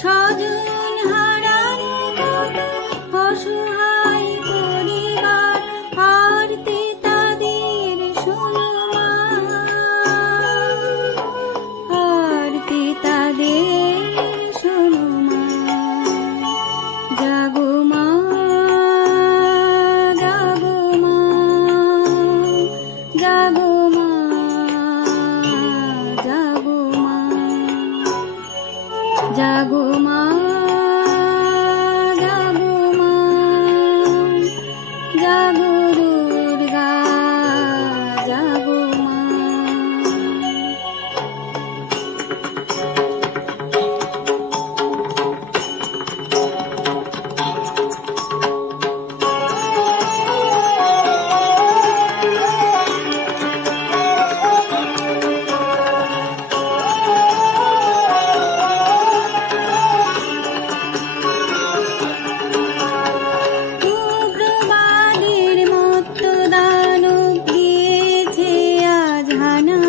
স্বজন হারানো কত অসহায় পরিবার, আরতি তাদের শোনো মা, আরতি তাদের শোনো মা। জাগো মা, জাগো মা, জাগো মা, জাগো মা, জাগো মা, জাগো মা, জাগো দুর্গা, জাগো মা। উগ্রবাদের মত্ত দানব দিয়েছে আজ হানা,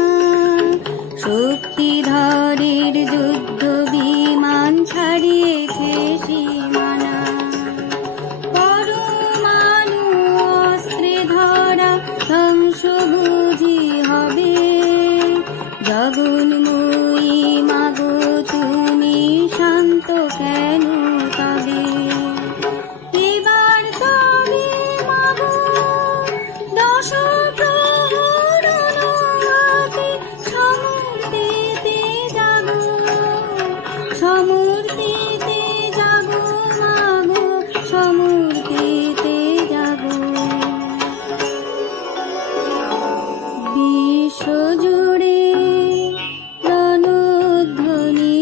শক্তিধরের যুদ্ধ বিমান ছাড়িয়েছে সীমানা। পরমাণু অস্ত্রে ধরা ধ্বংস বুঝি হবে, জগন্ময়ী মাগো তুমি শান্ত কেন তবে? এবার তবে মাগো দশ প্রহর অনুমতি, সমুদ্রেতে জাগো, সমুদ্রেতে জাগো মাগো, সমুদ্রেতে জাগো। বিশ্বজুড়ে রণধ্বনি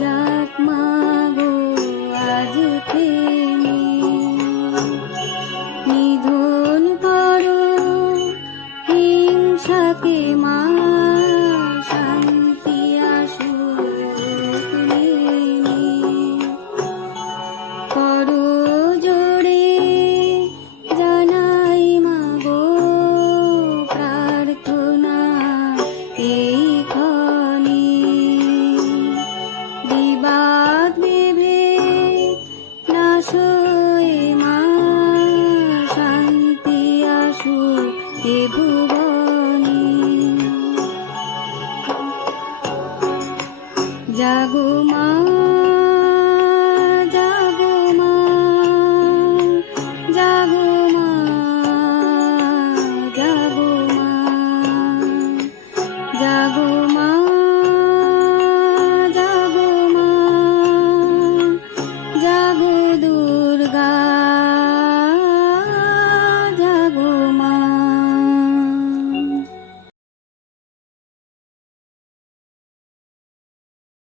যাক মাগো আজ থেমে, নিধন করো হিংসাকে মা, শান্তি আসুক নেমে। করো জোড়ে জানাই মাগো প্রার্থনা এই ক্ষণে, বিবাদ বিভেদ নাশ